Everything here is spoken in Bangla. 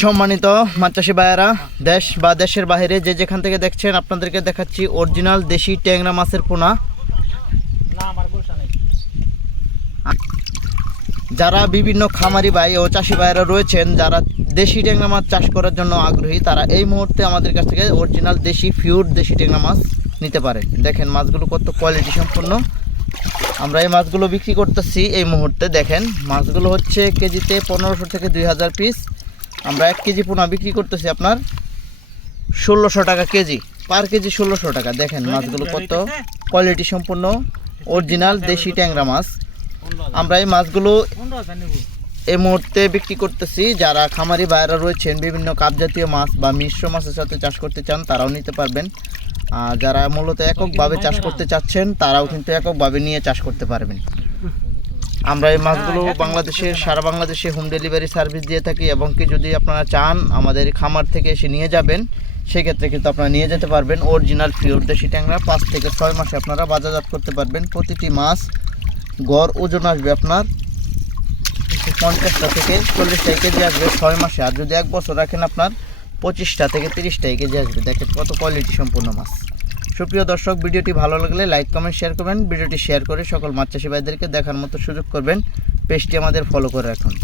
সম্মানিত মাছ চাষি ভাইয়েরা, দেশ বা দেশের বাইরে যে যেখান থেকে দেখছেন, আপনাদেরকে দেখাচ্ছি অরিজিনাল দেশি ট্যাংরা মাছের পোনা। যারা বিভিন্ন খামারি ভাই ও চাষি ভাইয়েরা রয়েছেন, যারা দেশি ট্যাংরা মাছ চাষ করার জন্য আগ্রহী, তারা এই মুহূর্তে আমাদের কাছ থেকে অরিজিনাল দেশি পিওর দেশি ট্যাংরা মাছ নিতে পারে। দেখেন মাছগুলো কত কোয়ালিটি সম্পন্ন। আমরা এই মাছগুলো বিক্রি করতেছি এই মুহূর্তে। দেখেন মাছগুলো হচ্ছে কেজিতে 1500 থেকে 2000 পিস। আমরা 1 কেজি পোনা বিক্রি করতেছি আপনার 1600 টাকা কেজি, পার কেজি 1600 টাকা। দেখেন মাছগুলো কত কোয়ালিটি সম্পন্ন অরিজিনাল দেশি ট্যাংরা মাছ। আমরা এই মাছগুলো এই মুহূর্তে বিক্রি করতেছি। যারা খামারি ভাইয়েরা রয়েছেন, বিভিন্ন কাপ জাতীয় মাছ বা মিশ্র মাছের সাথে চাষ করতে চান, তারাও নিতে পারবেন। আর যারা মূলত এককভাবে চাষ করতে চাচ্ছেন, তারাও কিন্তু এককভাবে নিয়ে চাষ করতে পারবেন। আমরা এই মাছগুলো সারা বাংলাদেশে হোম ডেলিভারি সার্ভিস দিয়ে থাকি, এবং কি যদি আপনারা চান আমাদের খামার থেকে এসে নিয়ে যাবেন, সেক্ষেত্রে কিন্তু আপনারা নিয়ে যেতে পারবেন। অরিজিনাল পিওর দেশি ট্যাংরা 5 থেকে 6 মাসে আপনারা বাজারজাত করতে পারবেন। প্রতিটি মাছ গড় ওজন আসবে আপনার 50টা থেকে 40টা কেজি আসবে 6 মাসে। আর যদি 1 বছর রাখেন, আপনার 25টা থেকে 30টা কেজি আসবে। দেখেন কত কোয়ালিটি সম্পন্ন মাছ। সুপ্রিয় দর্শক, ভিডিওটি ভালো লাগলে লাইক কমেন্ট শেয়ার করবেন। ভিডিওটি শেয়ার করে সকল মাছ চাষি ভাইদেরকে দেখার মতো সুযোগ করবেন। পেজটি আমাদের ফলো করে রাখুন।